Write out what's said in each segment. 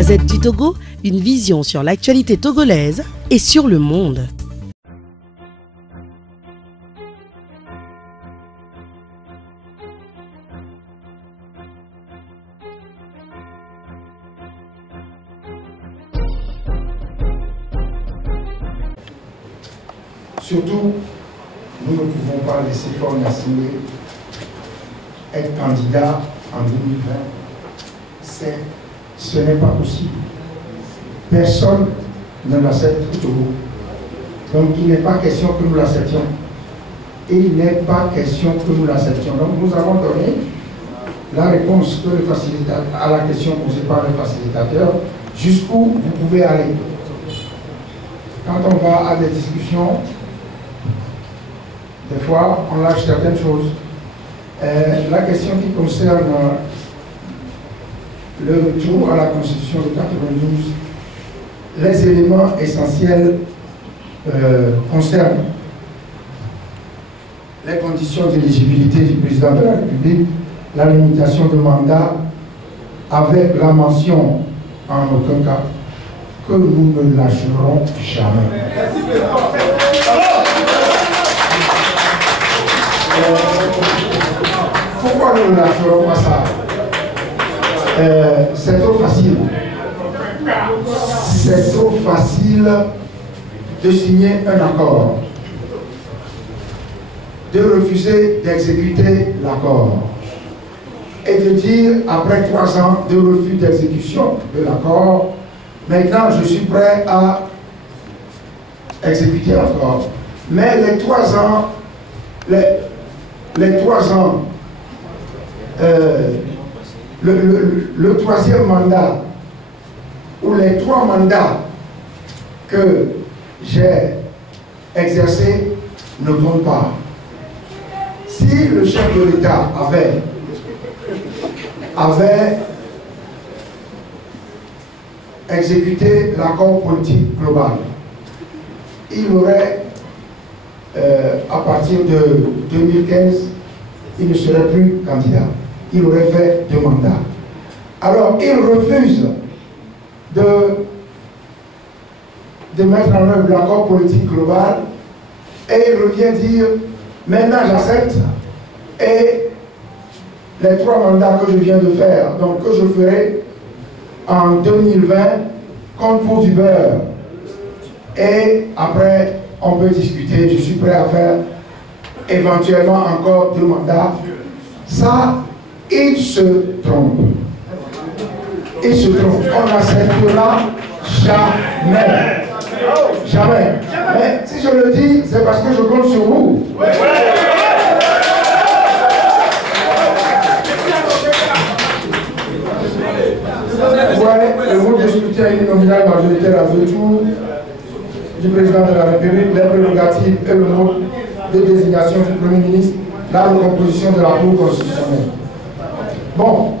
Gazette du Togo, une vision sur l'actualité togolaise et sur le monde. Surtout, nous ne pouvons pas laisser Faure Gnassingbé être candidat en 2020. Ce n'est pas possible. Personne ne l'accepte au Togo. Donc il n'est pas question que nous l'acceptions. Et il n'est pas question que nous l'acceptions. Donc nous avons donné la réponse que à la question posée par le facilitateur, jusqu'où vous pouvez aller. Quand on va à des discussions, des fois, on lâche certaines choses. La question qui concerne le retour à la Constitution de 92, les éléments essentiels concernent les conditions d'éligibilité du président de la République, la limitation de mandat, avec la mention en aucun cas que nous ne lâcherons jamais. Pourquoi nous ne lâcherons pas ça? C'est trop facile. C'est trop facile de signer un accord, de refuser d'exécuter l'accord et de dire, après 3 ans de refus d'exécution de l'accord, maintenant je suis prêt à exécuter l'accord. Mais les 3 ans, les 3 ans, le 3e mandat ou les 3 mandats que j'ai exercés ne comptent pas. Si le chef de l'État avait exécuté l'accord politique global, il aurait, à partir de 2015, il ne serait plus candidat. Il aurait fait 2 mandats. Alors, il refuse de mettre en œuvre l'accord politique global et il revient dire, maintenant j'accepte et les 3 mandats que je viens de faire, donc que je ferai en 2020, compte pour du beurre. Et après, on peut discuter, je suis prêt à faire éventuellement encore 2 mandats. Ça, il se trompe. Il se trompe. On n'acceptera jamais. Jamais. Mais si je le dis, c'est parce que je compte sur vous. Le groupe de scrutin uninominal majoritaire à 2 tours du président de la République, les prérogatives et le mode de désignation du Premier ministre, la recomposition de la Cour constitutionnelle. Bon,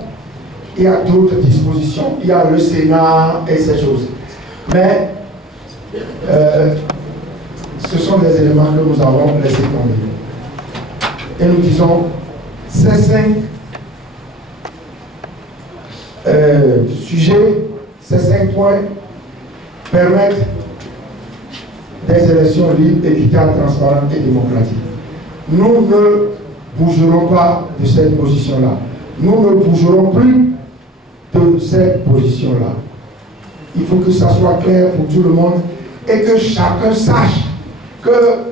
il y a d'autres dispositions, il y a le Sénat et ces choses. Mais ce sont des éléments que nous avons laissés tomber. Et nous disons, ces 5 sujets, ces 5 points permettent des élections libres, équitables, transparentes et démocratiques. Nous ne bougerons pas de cette position-là. Nous ne bougerons plus de cette position-là. Il faut que ça soit clair pour tout le monde et que chacun sache que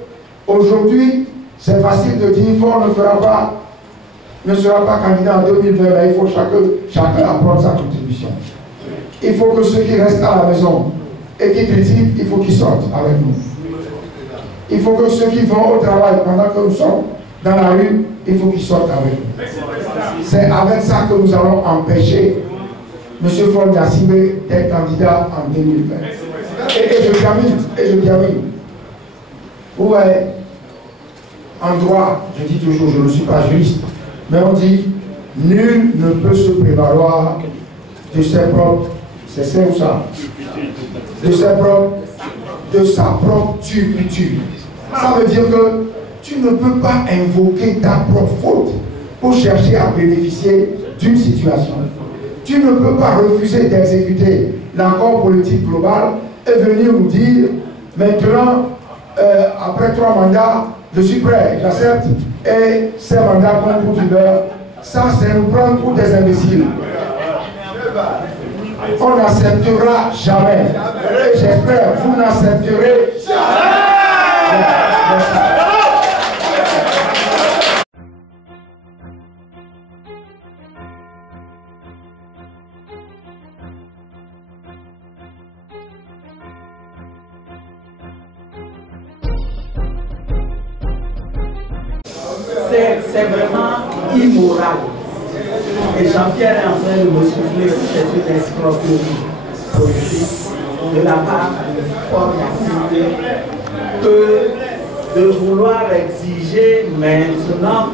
aujourd'hui, c'est facile de dire Faure ne sera pas candidat en 2020, mais il faut chacun apporte sa contribution. Il faut que ceux qui restent à la maison et qui critiquent, il faut qu'ils sortent avec nous. Il faut que ceux qui vont au travail pendant que nous sommes dans la rue, il faut qu'ils sortent avec nous. C'est avec ça que nous allons empêcher M. Faure Gnassingbé d'être candidat en 2020. Et je termine. Ouais, en droit, je dis toujours, je ne suis pas juriste, mais on dit, nul ne peut se prévaloir de ses propres, c'est ça ou ça, de sa propre turpitude. Ça veut dire que tu ne peux pas invoquer ta propre faute pour chercher à bénéficier d'une situation. Tu ne peux pas refuser d'exécuter l'accord politique global et venir nous dire, maintenant, après 3 mandats, je suis prêt, j'accepte, et ces mandats comptent pour du beurre. Ça, c'est nous prendre pour des imbéciles. On n'acceptera jamais. Et j'espère que vous n'accepterez jamais. C'est vraiment immoral. Et Jean-Pierre est en train de me souffler que c'est une escroquerie politique de la part du port national que de vouloir exiger maintenant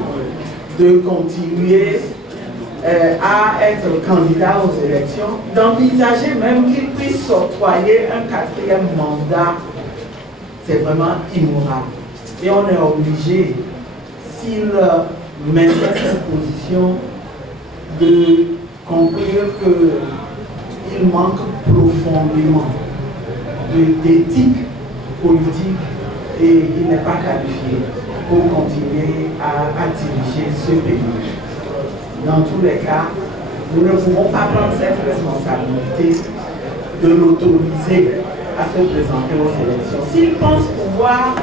de continuer à être candidat aux élections, d'envisager même qu'il puisse s'octroyer un 4e mandat. C'est vraiment immoral. Et on est obligé, s'il maintient cette position, de conclure qu'il manque profondément d'éthique politique et il n'est pas qualifié pour continuer à diriger ce pays. Dans tous les cas, nous ne pouvons pas prendre cette responsabilité de l'autoriser à se présenter aux élections. S'il pense pouvoir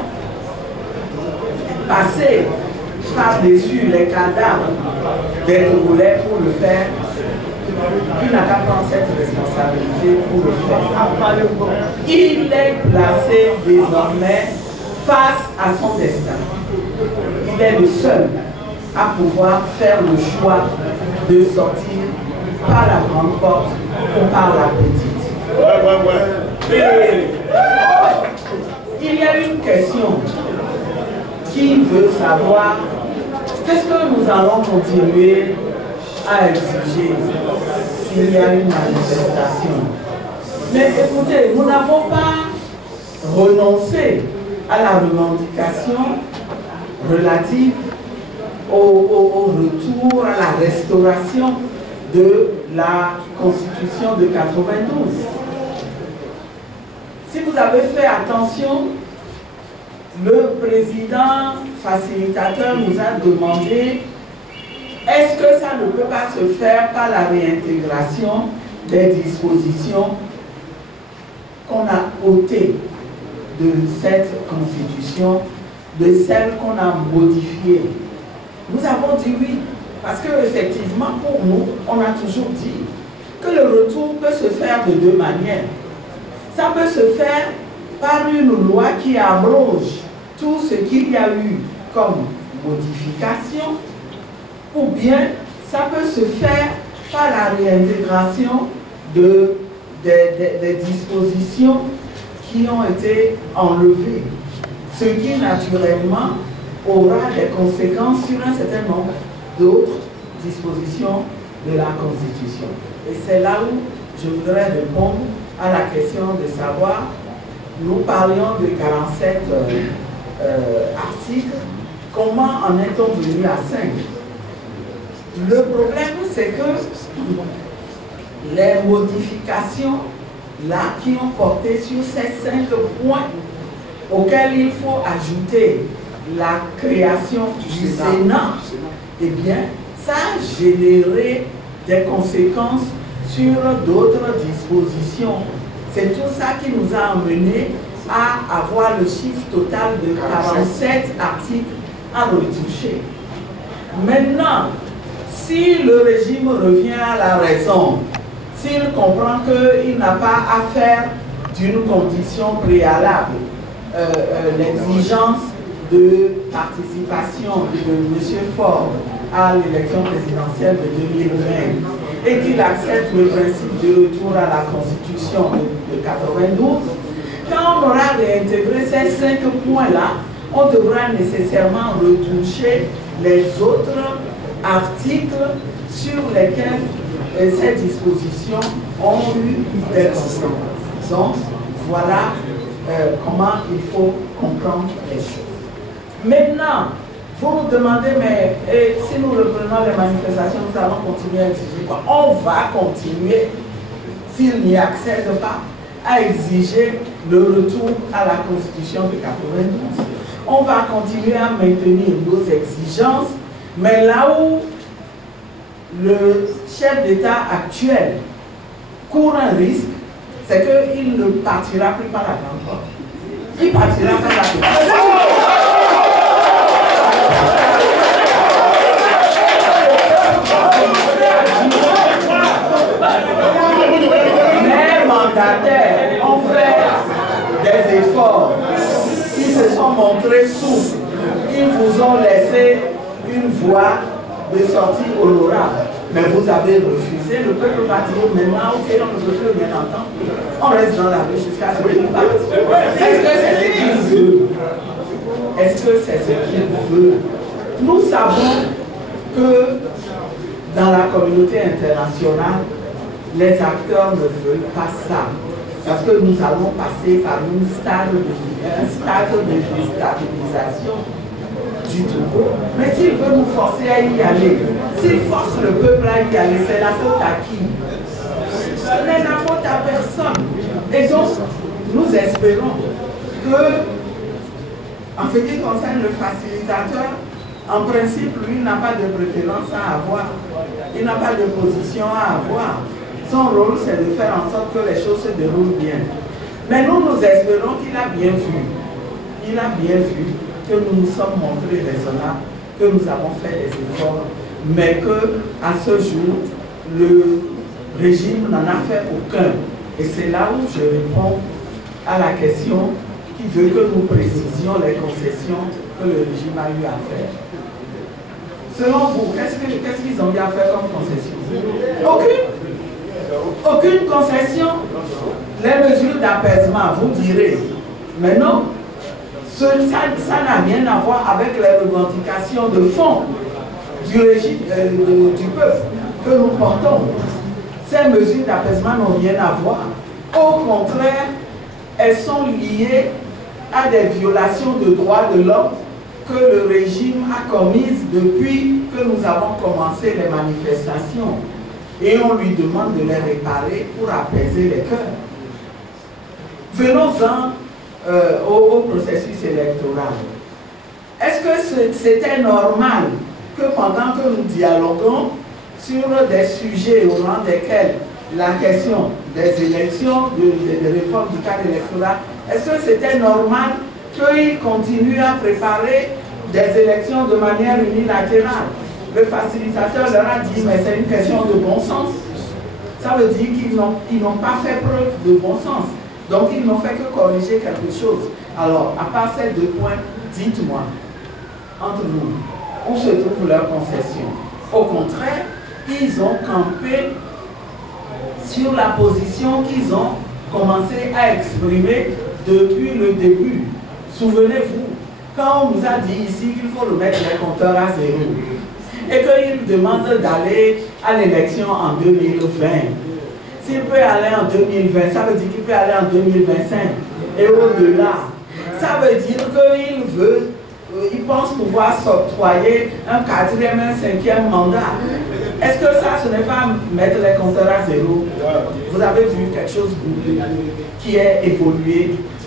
passer par-dessus les cadavres des Togolais pour le faire, il n'a qu'à prendre cette responsabilité pour le faire. Il est placé désormais face à son destin. Il est le seul à pouvoir faire le choix de sortir par la grande porte ou par la petite. Et il y a une question qui veut savoir qu'est-ce que nous allons continuer à exiger s'il y a une manifestation. Mais écoutez, nous n'avons pas renoncé à la revendication relative au retour, à la restauration de la Constitution de 92. Si vous avez fait attention, le président facilitateur nous a demandé est-ce que ça ne peut pas se faire par la réintégration des dispositions qu'on a ôtées de cette Constitution, de celles qu'on a modifiées. Nous avons dit oui, parce qu'effectivement, pour nous, on a toujours dit que le retour peut se faire de 2 manières. Ça peut se faire par une loi qui abroge tout ce qu'il y a eu comme modification, ou bien ça peut se faire par la réintégration des dispositions qui ont été enlevées, ce qui naturellement aura des conséquences sur un certain nombre d'autres dispositions de la Constitution. Et c'est là où je voudrais répondre à la question de savoir, nous parlions de 47 articles, comment en est-on venu à 5? Le problème, c'est que les modifications là qui ont porté sur ces 5 points auxquels il faut ajouter la création du Sénat, eh bien, ça a généré des conséquences sur d'autres dispositions. C'est tout ça qui nous a amené à avoir le chiffre total de 47 articles à retoucher. Maintenant, si le régime revient à la raison, s'il comprend qu'il n'a pas à faire d'une condition préalable l'exigence de participation de M. Faure à l'élection présidentielle de 2020 et qu'il accepte le principe du retour à la Constitution de 92, quand on aura réintégré ces 5 points-là, on devra nécessairement retoucher les autres articles sur lesquels ces dispositions ont eu des conséquences. Donc, voilà comment il faut comprendre les choses. Maintenant, Vous nous demandez, mais si nous reprenons les manifestations, nous allons continuer à exiger quoi? On va continuer, s'il n'y accède pas, à exiger le retour à la Constitution de 92. On va continuer à maintenir nos exigences, mais là où le chef d'État actuel court un risque, c'est qu'il ne partira plus par la grande porte. Il partira par la grande porte. Les mandataires ont fait des efforts. Ils se sont montrés souples. Ils vous ont laissé une voie de sortie honorable. Mais vous avez refusé. Le peuple va dire maintenant, ok, on ne veut plus rien entendre. On reste dans la rue jusqu'à ce qu'il parte. Est-ce que c'est ce qu'il veut? Est-ce que c'est ce qu'il veut? Nous savons que dans la communauté internationale, les acteurs ne veulent pas ça. Parce que nous allons passer par un stade de déstabilisation du Togo. Mais s'il veut nous forcer à y aller, s'il force le peuple à y aller, c'est la faute à qui? Ce n'est la faute à personne. Et donc, nous espérons que, en ce qui concerne le facilitateur, en principe, lui n'a pas de préférence à avoir. Il n'a pas de position à avoir. Son rôle, c'est de faire en sorte que les choses se déroulent bien. Mais nous espérons qu'il a bien vu. Il a bien vu que nous nous sommes montrés raisonnables, que nous avons fait des efforts, mais qu'à ce jour, le régime n'en a fait aucun. Et c'est là où je réponds à la question qui veut que nous précisions les concessions que le régime a eu à faire. Selon vous, qu'est-ce qu'ils ont eu à faire comme concession? Aucune concession. Les mesures d'apaisement, vous direz, mais non, ça n'a rien à voir avec les revendications de fond du régime, du peuple que nous portons. Ces mesures d'apaisement n'ont rien à voir. Au contraire, elles sont liées à des violations de droits de l'homme que le régime a commises depuis que nous avons commencé les manifestations. Et on lui demande de les réparer pour apaiser les cœurs. Venons-en au processus électoral. Est-ce que c'était normal que pendant que nous dialoguons sur des sujets au rang desquels la question des élections, des réformes du cadre électoral, est-ce que c'était normal qu'ils continuent à préparer des élections de manière unilatérale? Le facilitateur leur a dit, mais c'est une question de bon sens. Ça veut dire qu'ils n'ont pas fait preuve de bon sens. Donc, ils n'ont fait que corriger quelque chose. Alors, à part ces deux points, dites-moi, entre nous, où se trouve leur concession? Au contraire, ils ont campé sur la position qu'ils ont commencé à exprimer depuis le début. Souvenez-vous, quand on nous a dit ici qu'il faut remettre les compteurs à zéro, et qu'il demande d'aller à l'élection en 2020. S'il peut aller en 2020, ça veut dire qu'il peut aller en 2025 et au-delà. Ça veut dire qu'il pense pouvoir s'octroyer un 4e, un 5e mandat. Est-ce que ça, ce n'est pas mettre les compteurs à zéro? Vous avez vu quelque chose qui est évolué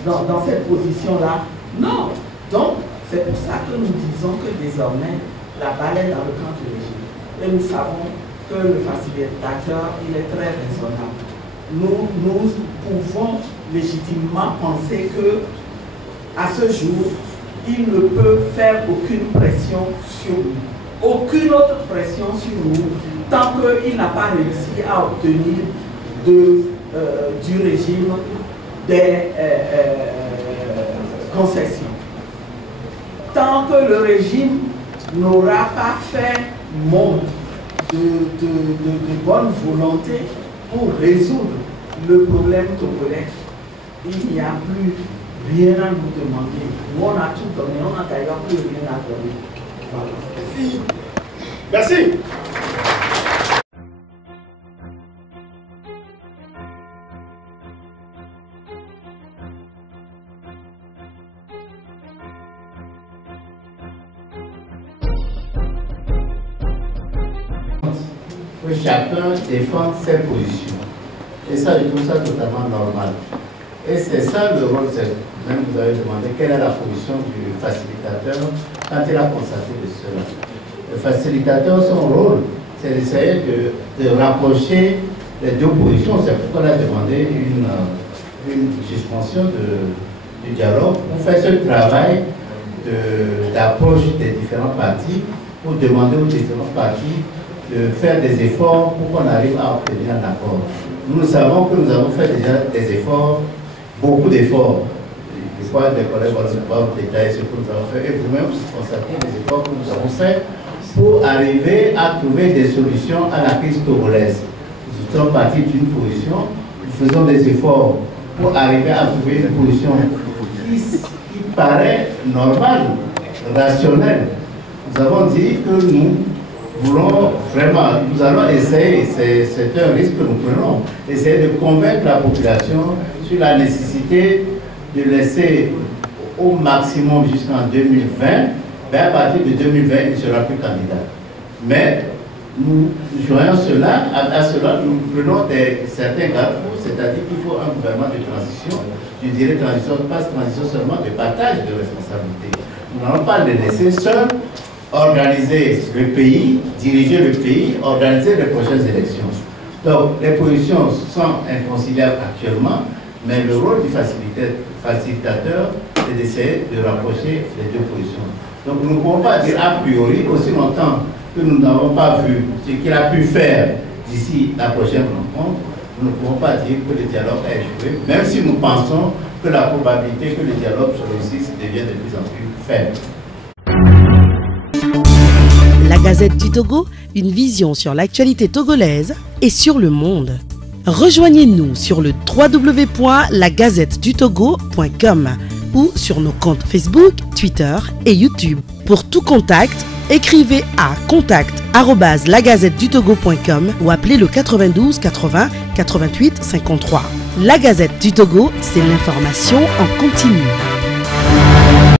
dans cette position-là? Non. Donc, c'est pour ça que nous disons que désormais, la balle est dans le camp du régime. Et nous savons que le facilitateur, il est très raisonnable. Nous pouvons légitimement penser que, à ce jour, il ne peut faire aucune pression sur nous. Aucune autre pression sur nous, tant qu'il n'a pas réussi à obtenir du régime des concessions. Tant que le régime n'aura pas fait montre de bonne volonté pour résoudre le problème togolais, il n'y a plus rien à nous demander. Nous, on a tout donné, on n'a d'ailleurs plus rien à donner. Voilà. Merci. que chacun défende ses positions. Et ça, je trouve ça totalement normal. Et c'est ça le rôle, même vous avez demandé quelle est la position du facilitateur quand il a constaté de cela. Le facilitateur, son rôle, c'est d'essayer de rapprocher les deux positions. C'est pourquoi on a demandé une suspension du dialogue pour faire ce travail d'approche des différents partis, pour demander aux différents partis de faire des efforts pour qu'on arrive à obtenir un accord. Nous savons que nous avons fait déjà des efforts, beaucoup d'efforts. Je crois que les collègues vont pas vous détailler ce que nous avons fait, et vous-même vous constatez les efforts que nous avons faits pour arriver à trouver des solutions à la crise togolaise. Nous sommes partis d'une position, nous faisons des efforts pour arriver à trouver une position qui paraît normale, rationnelle. Nous avons dit que nous voulons vraiment, nous allons essayer, c'est un risque que nous prenons, essayer de convaincre la population sur la nécessité de laisser au maximum jusqu'en 2020, mais à partir de 2020, il ne sera plus candidat. Mais nous jouons cela, à cela, nous prenons certains garde-fous, c'est-à-dire qu'il faut un gouvernement de transition, je dirais transition, pas transition seulement de partage de responsabilité. Nous n'allons pas les laisser seuls organiser le pays, diriger le pays, organiser les prochaines élections. Donc, les positions sont inconciliables actuellement, mais le rôle du facilitateur, c'est d'essayer de rapprocher les deux positions. Donc, nous ne pouvons pas dire a priori, aussi longtemps que nous n'avons pas vu ce qu'il a pu faire d'ici la prochaine rencontre, nous ne pouvons pas dire que le dialogue a échoué, même si nous pensons que la probabilité que le dialogue réussisse devient de plus en plus faible. La Gazette du Togo, une vision sur l'actualité togolaise et sur le monde. Rejoignez-nous sur le www.lagazettedutogo.com ou sur nos comptes Facebook, Twitter et YouTube. Pour tout contact, écrivez à contact@lagazettedutogo.com ou appelez le 92 80 88 53. La Gazette du Togo, c'est l'information en continu.